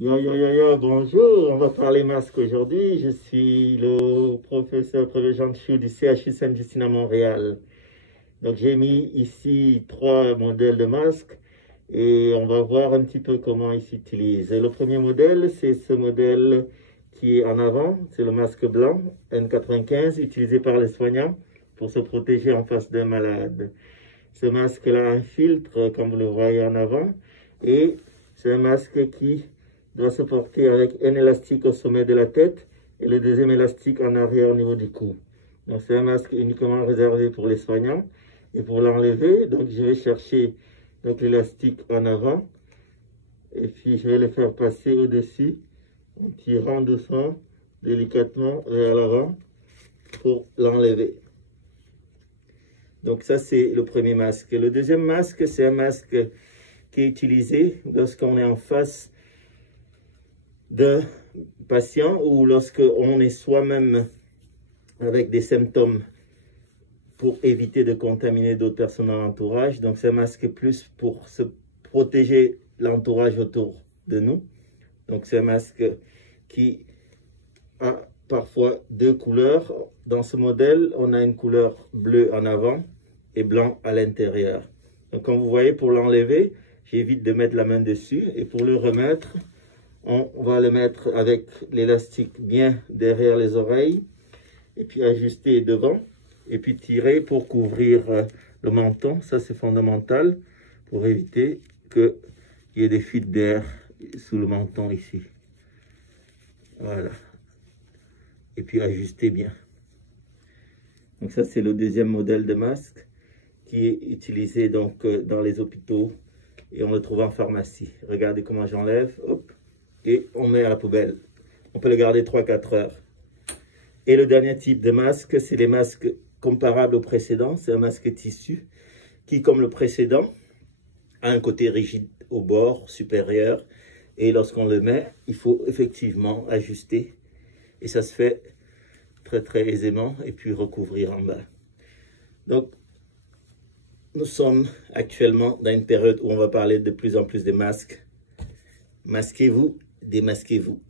Bonjour, on va parler masque aujourd'hui. Je suis le professeur Prévé-Jean Chou du CHU Sainte-Justine à Montréal. Donc j'ai mis ici 3 modèles de masques et on va voir un petit peu comment ils s'utilisent. Le premier modèle, c'est ce modèle qui est en avant, c'est le masque blanc N95 utilisé par les soignants pour se protéger en face d'un malade. Ce masque-là a un filtre, comme vous le voyez en avant, et c'est un masque qui doit se porter avec un élastique au sommet de la tête et le deuxième élastique en arrière au niveau du cou. Donc c'est un masque uniquement réservé pour les soignants. Et pour l'enlever, donc je vais chercher l'élastique en avant et puis je vais le faire passer au-dessus en tirant doucement, délicatement vers l'avant pour l'enlever. Donc ça, c'est le premier masque. Le deuxième masque, c'est un masque qui est utilisé lorsqu'on est en face d'un patient ou lorsqu'on est soi-même avec des symptômes pour éviter de contaminer d'autres personnes dans l'entourage. Donc c'est un masque plus pour se protéger l'entourage autour de nous. Donc c'est un masque qui a parfois 2 couleurs. Dans ce modèle, on a une couleur bleue en avant et blanc à l'intérieur. Donc comme vous voyez, pour l'enlever, j'évite de mettre la main dessus. Et pour le remettre, on va le mettre avec l'élastique bien derrière les oreilles. Et puis ajuster devant. Et puis tirer pour couvrir le menton. Ça, c'est fondamental pour éviter qu'il y ait des fuites d'air sous le menton ici. Voilà. Et puis ajuster bien. Donc ça, c'est le deuxième modèle de masque qui est utilisé donc dans les hôpitaux et on le trouve en pharmacie. Regardez comment j'enlève, hop, et on met à la poubelle. On peut le garder 3-4 heures. Et le dernier type de masque, c'est les masques comparables au précédent. C'est un masque tissu qui, comme le précédent, a un côté rigide au bord supérieur. Et lorsqu'on le met, il faut effectivement ajuster. Et ça se fait très aisément et puis recouvrir en bas. Donc, nous sommes actuellement dans une période où on va parler de plus en plus des masques. Masquez-vous, démasquez-vous.